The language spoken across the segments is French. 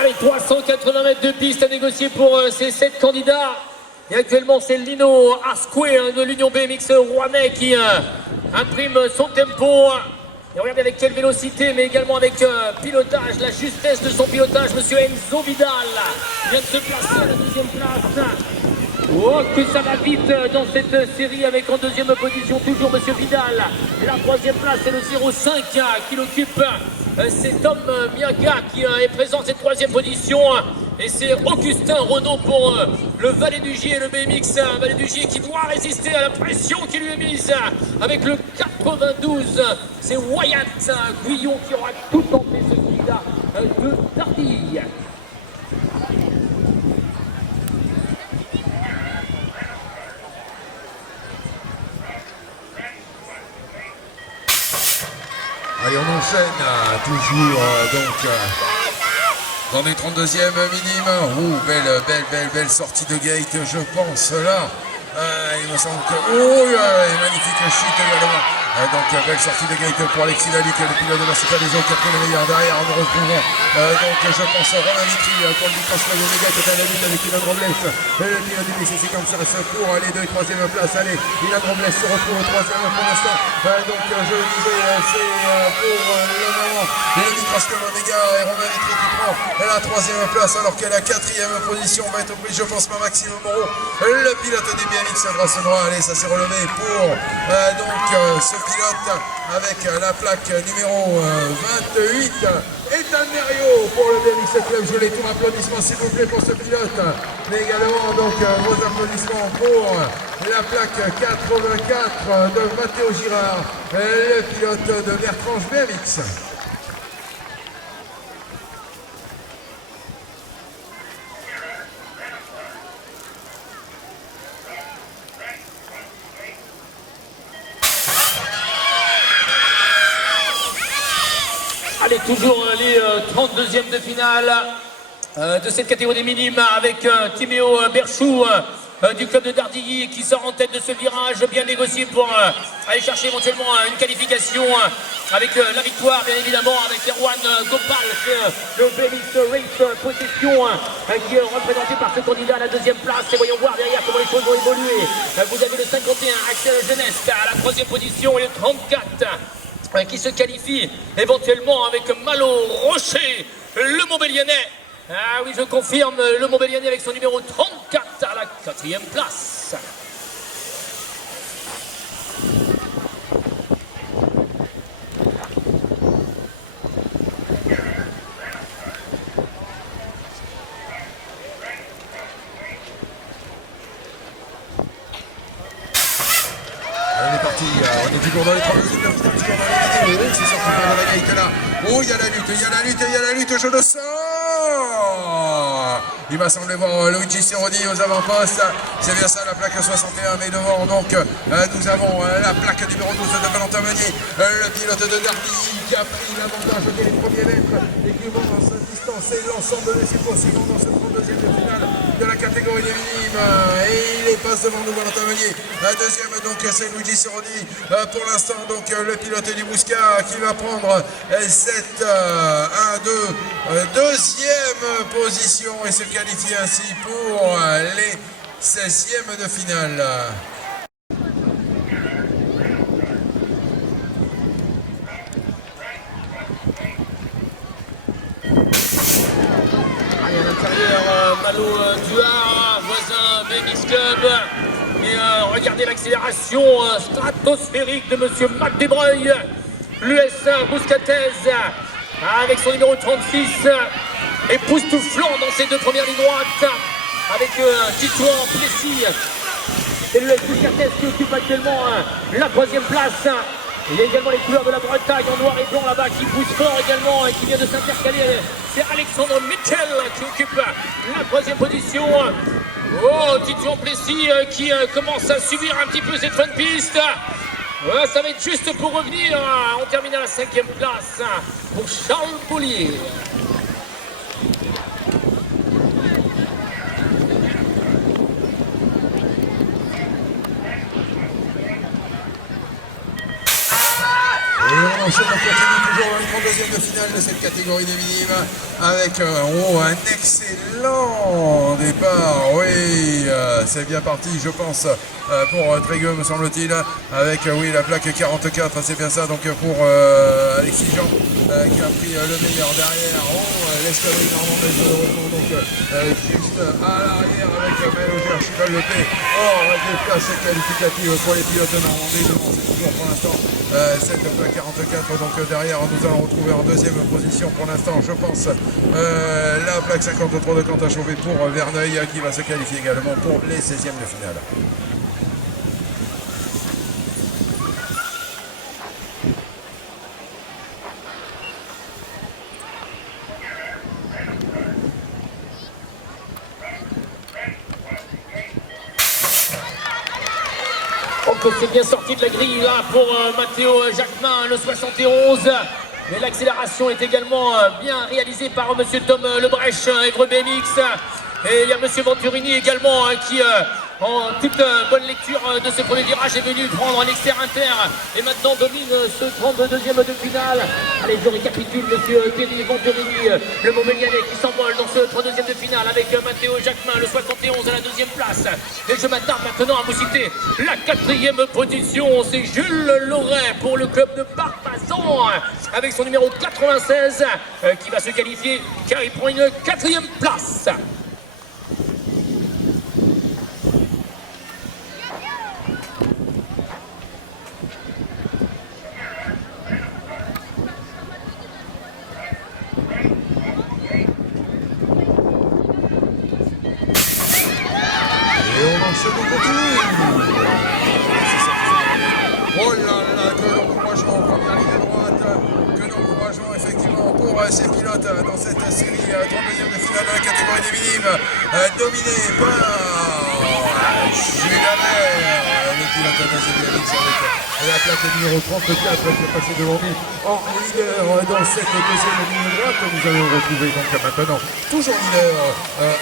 Allez, 380 mètres de piste à négocier pour ces 7 candidats. Et actuellement, c'est Lino Asque de l'Union BMX Rouennais qui imprime son tempo. Et regardez avec quelle vélocité, mais également avec pilotage, la justesse de son pilotage. Monsieur Enzo Vidal vient de se placer à la deuxième place. Oh, que ça va vite dans cette série avec en deuxième position toujours Monsieur Vidal. La troisième place, c'est le 05 qui l'occupe. C'est Tom Miaga qui est présent en cette troisième position. Et c'est Augustin Renault pour le Valet du Gier et le BMX. Valet du Gier qui doit résister à la pression qui lui est mise avec le 92. C'est Wyatt Guillon qui aura tout tenté ce candidat de Dardilly. Allez, on enchaîne toujours dans les 32e minimes. Belle sortie de gate, je pense là. Il me semble que... magnifique chute également. Donc belle sortie de gate pour Alexis Laluc, le pilote de la Super des eaux qui a pris le meilleur derrière. Nous retrouvons donc je pense Romain Vitry pour le décroche de gate est à la lutte avec Ilan Robles. Le pilote du BCC comme ça pour les deux et troisième place. Allez, Ilan Robles se retrouve au troisième pour l'instant. Donc je le disais, c'est pour le moment le décroche de Omega et Romain Vitry qui prend la troisième place alors qu'à la quatrième position va être pris, je pense, par Maxime Moreau, le pilote des BMX Grasse-Noix. Allez, ça s'est relevé pour ce pilote avec la plaque numéro 28. Ethan Merriot pour le BMX Club. Je voulais tout applaudissement s'il vous plaît pour ce pilote. Mais également donc vos applaudissements pour la plaque 84 de Mathéo Girard, le pilote de Bertrange BMX. Allez, toujours les 32e de finale de cette catégorie minime avec Timéo Berchou du club de Dardilly qui sort en tête de ce virage, bien négocié pour aller chercher éventuellement une qualification avec la victoire, bien évidemment, avec Erwan Gopal, le BMX Race Possession qui est représenté par ce candidat à la deuxième place. Et voyons voir derrière comment les choses vont évoluer. Vous avez le 51, Axel Geneste à la troisième position et le 34 qui se qualifie éventuellement avec Malo Rocher, le Montbélianais. Ah oui, je confirme, le Montbélianais avec son numéro 34 à la quatrième place. On est parti, on est toujours dans les 3 minutes, c'est sorti pour la gate là. Oh, il y a la lutte, je le sens. Il m'a semblé voir Luigi Cerroni aux avant-postes. C'est bien ça, la plaque 61, mais devant, donc, nous avons la plaque numéro 12 de Valentin Meunier, le pilote de Dardilly qui a pris l'avantage dès les premiers mètres et qui vont distancer l'ensemble de ses poursuivants dans ce 32e de finale de la catégorie des minimes. Et il est passe devant nous, Valentin Meunier. Deuxième, donc, c'est Luigi Cerroni. Pour l'instant, donc, le pilote du Bouscat qui va prendre cette 1-2 deuxième position et se qualifier ainsi pour les 16e de finale. Allez, à l'intérieur, Malo Duard, voisin BMX Club. Et regardez l'accélération stratosphérique de monsieur Matt Desbreuil, l'US Bouscataise, avec son numéro 36, époustouflant dans ses deux premières lignes droites, avec Titouan Plessis et l'US Bouscataise qui occupe actuellement la troisième place. Il y a également les couleurs de la Bretagne en noir et blanc là-bas qui poussent fort également et qui vient de s'intercaler. C'est Alexandre Mitchell qui occupe la troisième position. Oh, Titouan Plessis qui commence à subir un petit peu cette fin de piste. Ça va être juste pour revenir. On termine à la 5e place pour Charles Boulier. Et on on enchaîne, on continue toujours dans le 32e de finale de cette catégorie des minimes avec un excellent départ. Oui, c'est bien parti, je pense, pour Trégueux, me semble-t-il, avec oui, la plaque 44, c'est bien ça, donc pour Alexis Jean qui a pris le meilleur derrière. L'escalier normandais de retour, donc juste à l'arrière avec Méloger qui va le P. Des places qualificatives pour les pilotes de Normandie. C'est toujours pour l'instant cette plaque 44. Donc derrière, nous allons retrouver en deuxième position pour l'instant, je pense, la plaque 53 de Quentin Chauvet pour Verneuil qui va se qualifier également pour les 16e de finale. C'est bien sorti de la grille là pour Matteo Jacquemin, le 71. Mais l'accélération est également bien réalisée par monsieur Tom Lebrèche, Évreux BMX. Et il y a monsieur Venturini également qui, en toute bonne lecture de ce premier virage, est venu prendre un exter-inter et maintenant domine ce 32e de finale. Allez, je récapitule, monsieur Thierry Venturini, le Montbélianais qui s'envole dans ce 32e de finale avec Matteo Jacquemin, le 71 à la deuxième place. Et je m'attarde maintenant à vous citer la 4e position. C'est Jules Loret pour le club de Barbazan avec son numéro 96 qui va se qualifier car il prend une 4e place. Oh là là, que d'encouragement en première ligne à droite, que d'encouragement effectivement pour ces pilotes dans cette série 32e de finale de la catégorie des minimes, dominée par Jules Lamer, le pilote d'Azébéalix avec la plaque numéro 34 qui est passée devant lui en leader dans cette deuxième ligne droite. Nous allons retrouver donc maintenant toujours leader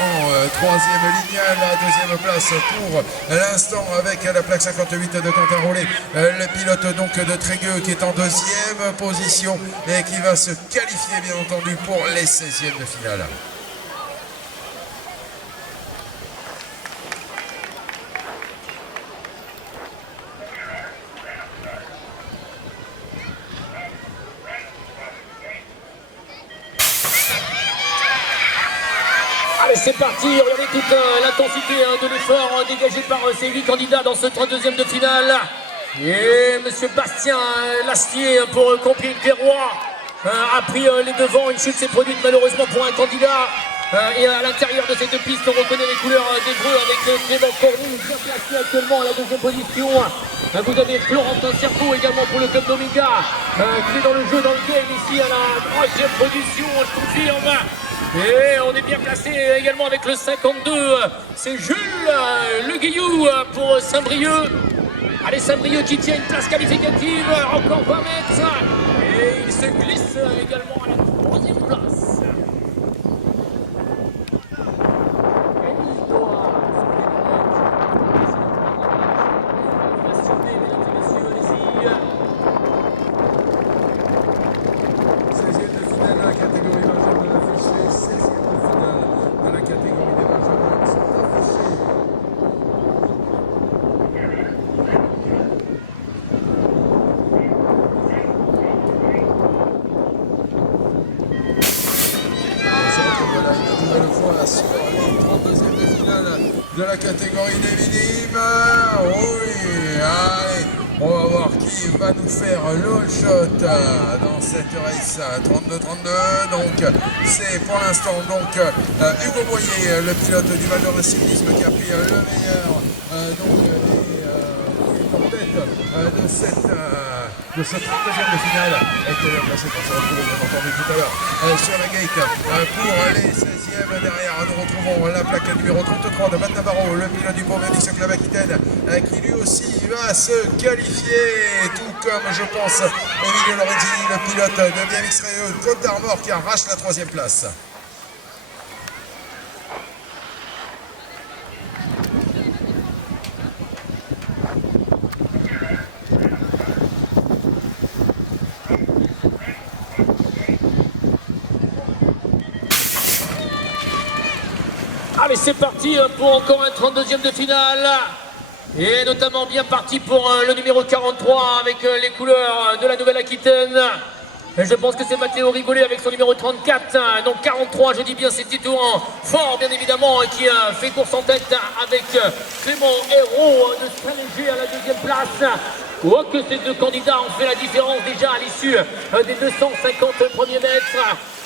en troisième ligne, la deuxième place pour l'instant avec la plaque 58 de Quentin Rollet, le pilote donc de Trégueux qui est en deuxième position et qui va se qualifier bien entendu pour les 16e de finale. C'est parti, regardez toute l'intensité de l'effort dégagé par ces 8 candidats dans ce 32e de finale. Et monsieur Bastien Lastier pour Compiègne Terroir a pris les devants. Une chute s'est produite malheureusement pour un candidat. Et à l'intérieur de cette piste, on reconnaît les couleurs d'Évreux avec Clément Cornu bien placé actuellement à la deuxième position. Vous avez Florentin Servo également pour le club d'Omega qui est dans le jeu, dans le game ici à la troisième position, je confirme. Et on est bien placé également avec le 52, c'est Jules Le Guillou pour Saint-Brieuc. Allez, Saint-Brieuc qui tient une place qualificative, encore 20 mètres. Et il se glisse également à la troisième place. De la catégorie des minimes. Oui, allez, on va voir qui va nous faire le shot dans cette race 32-32. Donc c'est pour l'instant donc Hugo Boyer, le pilote du Val d'Or Cyclisme, qui a pris le meilleur en tête de cette 32e de finale et qui est placé pour se retrouver bien entendu tout à l'heure sur la gate pour les 16e. Derrière nous retrouvons la plaque numéro 33 de Matt Navarro, le pilote du BMX Club Aquitaine, qui lui aussi va se qualifier, tout comme je pense Emilio Lorenzini, le pilote de BMX Côte d'Armor, qui arrache la 3e place. Allez, c'est parti pour encore un 32e de finale. Et notamment bien parti pour le numéro 43 avec les couleurs de la Nouvelle-Aquitaine. Je pense que c'est Mathéo Rigolet avec son numéro 34, donc 43, je dis bien, c'est Tito Fort, bien évidemment, qui fait course en tête avec Clément Hérault de Saint-Léger à la deuxième place. Oh, que ces deux candidats ont fait la différence déjà à l'issue des 250 premiers mètres.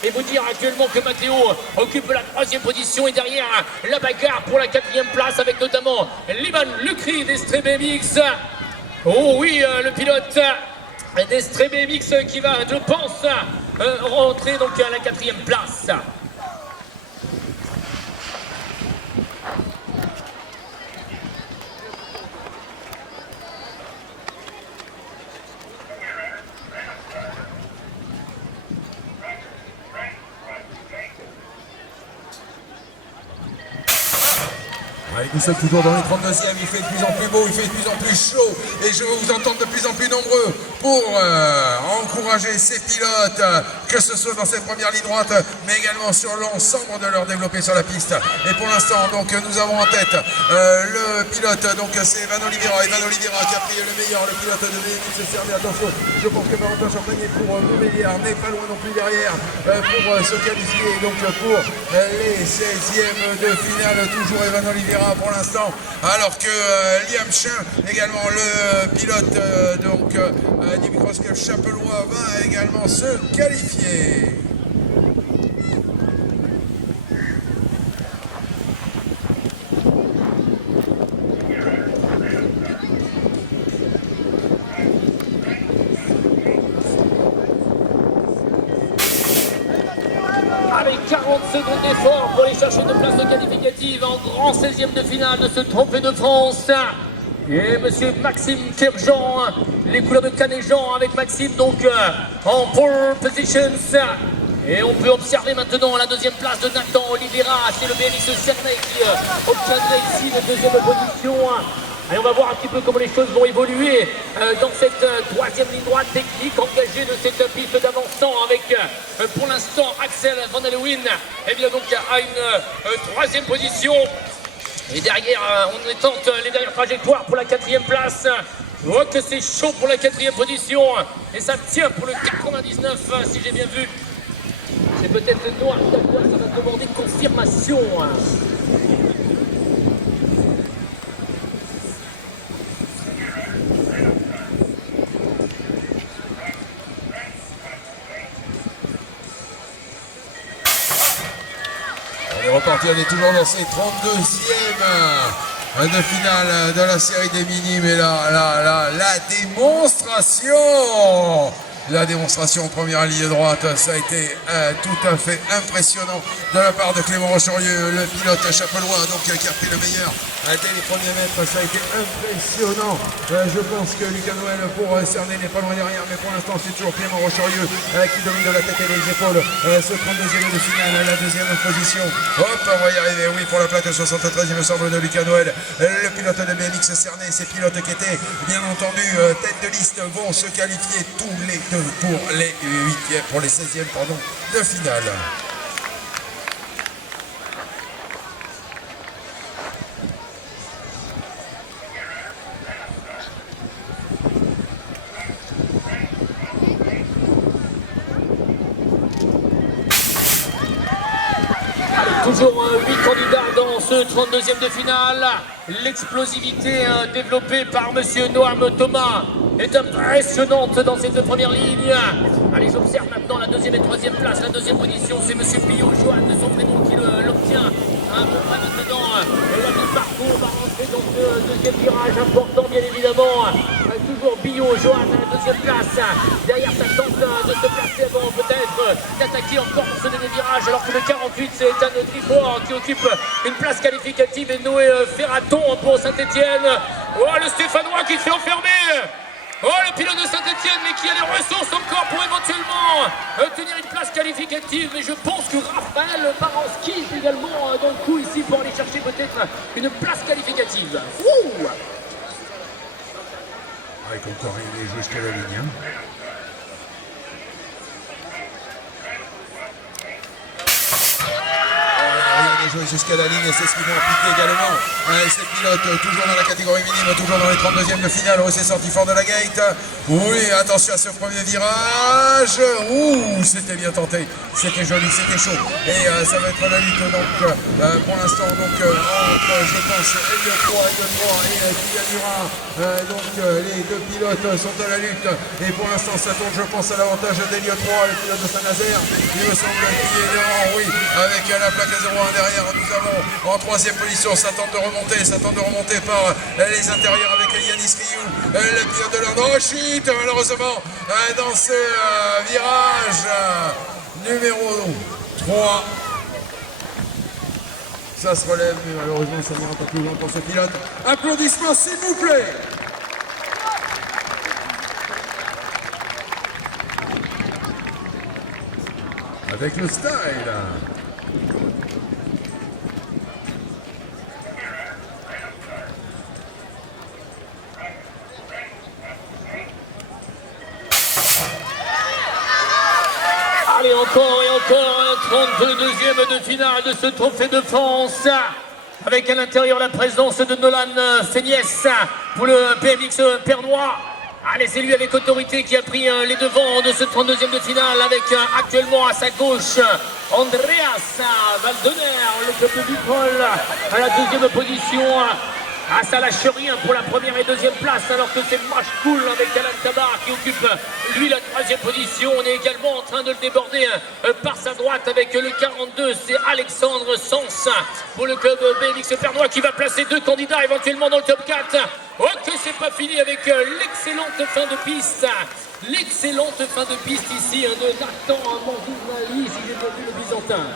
Et vous dire actuellement que Mathéo occupe la troisième position et derrière la bagarre pour la quatrième place avec notamment Liman Lucri d'Estrée BMX. Oh oui, le pilote d'Estrée BMX qui va, je pense, rentrer donc à la quatrième place. Nous sommes toujours dans les 32e, il fait de plus en plus beau, il fait de plus en plus chaud et je veux vous entendre de plus en plus nombreux pour encourager ces pilotes, que ce soit dans cette première ligne droite mais également sur l'ensemble de leur développé sur la piste. Et pour l'instant donc nous avons en tête le pilote, donc c'est Evan Oliveira qui a pris le meilleur, le pilote de BMX Cerné. Attention, je pense que Valentin Champagné pour Montbéliard n'est pas loin non plus derrière pour se qualifier donc pour les 16e de finale, toujours Evan Oliveira pour l'instant, alors que Liam Chin, également le pilote du microscope Chapelois, va également se qualifier. Avec 40 secondes d'effort pour aller chercher une place qualificative en grand 16e de finale de ce Trophée de France. Et monsieur Maxime Kerjean, les couleurs de Canet-Jean avec Maxime donc en pole position. Et on peut observer maintenant la deuxième place de Nathan Oliveira, c'est le BMX Cernay qui obtiendrait ici la deuxième position. Allez, on va voir un petit peu comment les choses vont évoluer dans cette troisième ligne droite technique engagée de cette piste d'avancement avec pour l'instant Axel Van Leeuwen et bien donc à une troisième position. Et derrière, on tente les dernières trajectoires pour la quatrième place. Oh, que c'est chaud pour la quatrième position. Et ça tient pour le 99, si j'ai bien vu. C'est peut-être le noir d'accord, ça va demander confirmation. On est reparti, on est toujours dans ces 32e de finale de la série des minimes. Et là, la démonstration! La démonstration en première ligne droite, ça a été tout à fait impressionnant de la part de Clément Rocherieux, le pilote chapelois, donc qui a pris le meilleur dès les premiers mètres. Ça a été impressionnant. Je pense que Lucas Noël pour Cerné n'est pas loin derrière, mais pour l'instant c'est toujours Clément Rocherieux qui domine de la tête et les épaules ce 32e de finale, la deuxième position. Hop, on va y arriver, oui, pour la plaque 73, il me semble, de Lucas Noël, le pilote de BMX Cerné. Ces pilotes qui étaient bien entendu tête de liste vont se qualifier tous les deux pour les 8e, pour les 16e de finale. Toujours 8 candidats dans ce 32e de finale. L'explosivité développée par monsieur Noam Thomas est impressionnante dans ces deux premières lignes. Allez, j'observe maintenant la deuxième et troisième place. La deuxième position, c'est monsieur Billot Johan de son prénom qui l'obtient. À peu près maintenant, et la mi-parcours va rentrer dans ce deuxième virage important, bien évidemment. Toujours Billot Johan à la deuxième place. Derrière, ça tente de se placer avant peut-être d'attaquer encore dans ce deuxième virage, alors que le 48, c'est Ethan Trifort qui occupe une place qualificative et Noé Ferraton pour Saint-Etienne. Oh, le Stéphanois qui se fait enfermer. Oh, le pilote de Saint-Etienne, mais qui a les ressources encore pour éventuellement tenir une place qualificative. Mais je pense que Raphaël Baranski est également dans le coup ici pour aller chercher peut-être une place qualificative. Ouh, Il peut encore arriver jusqu'à la ligne. jouer jusqu'à la ligne et c'est ce qu'ils vont appliquer également. Ces pilotes toujours dans la catégorie minime, toujours dans les 32e de finale. Oh, c'est sorti fort de la gate. Oui, attention à ce premier virage. Ouh, c'était bien tenté. C'était joli, c'était chaud. Et ça va être la lutte donc pour l'instant entre, je pense, Elliott 3 et qui gagnera. Donc les deux pilotes sont à la lutte. Et pour l'instant, ça tourne, je pense, à l'avantage d'Elliott 3, le pilote de Saint-Nazaire. Il me semble qu'il est devant, oui, avec la plaque à 0,1 derrière. Nous avons en troisième position, ça tente de remonter par les intérieurs avec Yanis Rioux, le pilote de l'Inde. Oh shit, malheureusement, dans ce virage numéro 3. Ça se relève, mais malheureusement, ça n'ira pas plus loin pour ce pilote. Applaudissements, s'il vous plaît. Avec le style. Allez, encore et encore un 32e de finale de ce trophée de France. Avec à l'intérieur la présence de Nolan Feignes pour le BMX Pernois. Allez, c'est lui avec autorité qui a pris les devants de ce 32e de finale avec actuellement à sa gauche Andreas Valdener, le club de Vitrolles à la deuxième position. Ah, ça lâche rien pour la première et deuxième place, alors que c'est Mashkoul avec Alan Tabar qui occupe lui la troisième position. On est également en train de le déborder par sa droite avec le 42, c'est Alexandre Sens pour le club BMX Pernois qui va placer deux candidats éventuellement dans le top 4. Oh, que c'est pas fini avec l'excellente fin de piste. L'excellente fin de piste ici de Nathan Manzounali, si j'ai pas vu le Byzantin.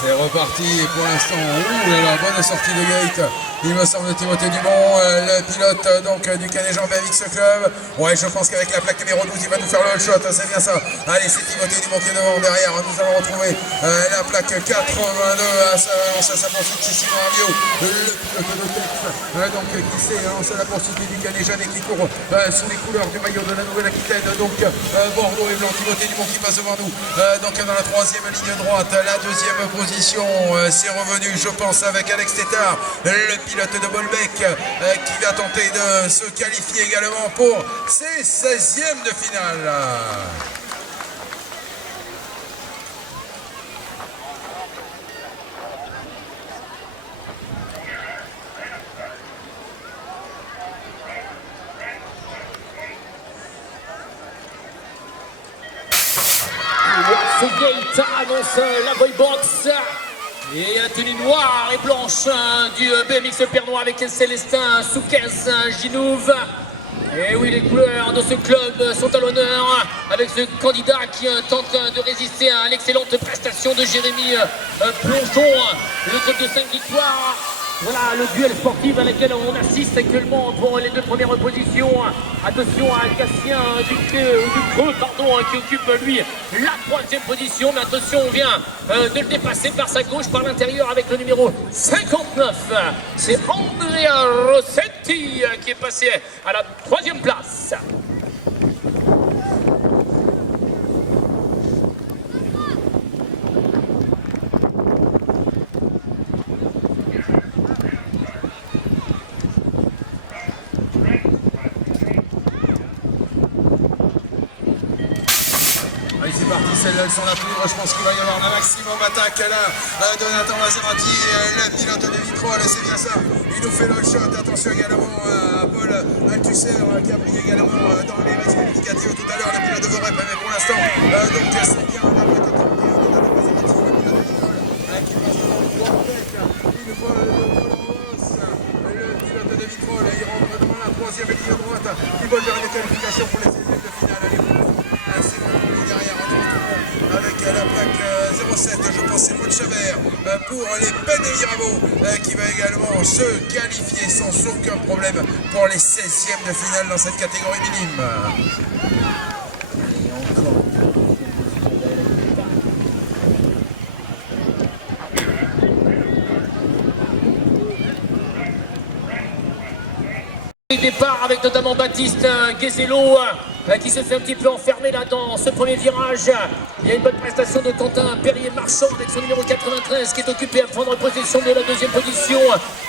C'est reparti pour l'instant. Ouh là là, bonne sortie de gate. Il me semble Timothée Dumont, le pilote donc du Canet-Jean BMX Club. Ouais, je pense qu'avec la plaque numéro 12, il va nous faire le shot, c'est bien ça. Allez, c'est Timothée Dumont qui est devant, derrière. Nous allons retrouver la plaque 82 à sa poursuite, c'est Simon Armio, le pilote de tête, donc qui s'est lancé à la poursuite du Canet-Jean et qui court sous les couleurs du maillot de la Nouvelle-Aquitaine. Donc Bordeaux et blanc, Timothée Dumont qui passe devant nous. Donc dans la troisième ligne droite, la deuxième position, c'est revenu, je pense, avec Alex Tétard, le pilote de Bolbec, qui va tenter de se qualifier également pour ses 16e de finale. Gate annonce la boy box et un tenue noire et blanche du BMX Pernois avec Célestin Soukez Ginouve. Et oui, les couleurs de ce club sont à l'honneur avec ce candidat qui tente de résister à l'excellente prestation de Jérémy Plongeon, le club de 5 victoires. Voilà le duel sportif à laquelle on assiste actuellement pour les deux premières positions. Attention à Cassien Ducreux, qui occupe lui la troisième position. Mais attention, on vient de le dépasser par sa gauche, par l'intérieur avec le numéro 59. C'est Andrea Rossetti qui est passé à la troisième place. C'est parti, celle-là, sans la poudre, je pense qu'il va y avoir un maximum d'attaque là de Nathan Maserati, le pilote de Vitrolles, c'est bien ça, il nous fait le shot. Attention également à Paul Althusser qui a pris également dans les restes qualificatives tout à l'heure, le pilote de Vorep, mais pour l'instant, donc c'est bien la plaque de Nathan Maserati, le pilote de Vitrolles qui passe devant le droit en tête, une fois le pilote de Vitrolles, il rentre dans la troisième ligne droite, qui vole vers une qualification pour les 16e de finale. C'est bon, derrière, avec la plaque 07, je pense c'est Paul Chabert pour les Penn et Mirabeau qui va également se qualifier sans aucun problème pour les 16e de finale dans cette catégorie minime. Départ avec notamment Baptiste Guézello qui se fait un petit peu enfermer là dans ce premier virage. Il y a une bonne prestation de Quentin Perrier-Marchand avec son numéro 93 qui est occupé à prendre possession de la deuxième position.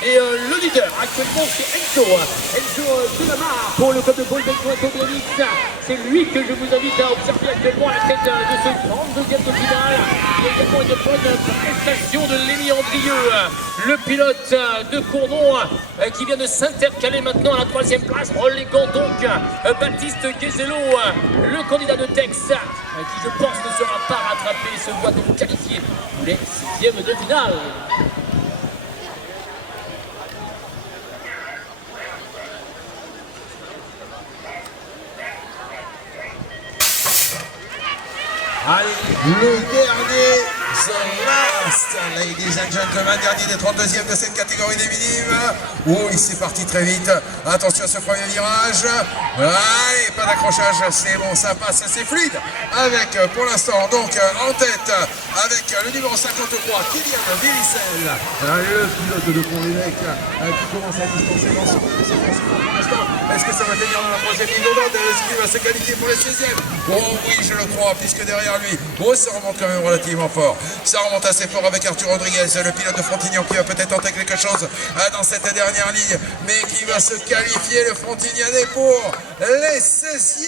Et le leader actuellement c'est Enzo Delamare pour le club de Paul BMX. C'est lui que je vous invite à observer actuellement à la tête de ce 32e de finale. Il y a également une bonne prestation de Lémi Andrieux, le pilote de Cournon qui vient de s'intercaler maintenant à la troisième place, reléguant donc Baptiste Guézello, le candidat de Tex, qui je pense ne sera pas rattrapé, se voit donc qualifié pour les 6e de finale. Allez, le dernier, the last, ladies and gentlemen, dernier des 32e de cette catégorie des minimes. Oh, il s'est parti très vite. Attention à ce premier virage. Allez, pas d'accrochage, c'est bon, ça passe, c'est fluide. Avec, pour l'instant, donc, en tête, avec le numéro 53, Kylian Véricel, le pilote de Pont-l'Évêque, qui commence à distancer dans son séquence pour l'instant. Est-ce que ça va tenir dans la troisième ligne? Est-ce qu'il va se qualifier pour les 16e? Oh oui, je le crois, puisque derrière lui, oh, ça remonte quand même relativement fort. Ça remonte assez fort avec Arthur Rodriguez, le pilote de Frontignan, qui va peut-être tenter quelque chose dans cette dernière ligne, mais qui va se qualifier, le Frontignanais, pour les 16e.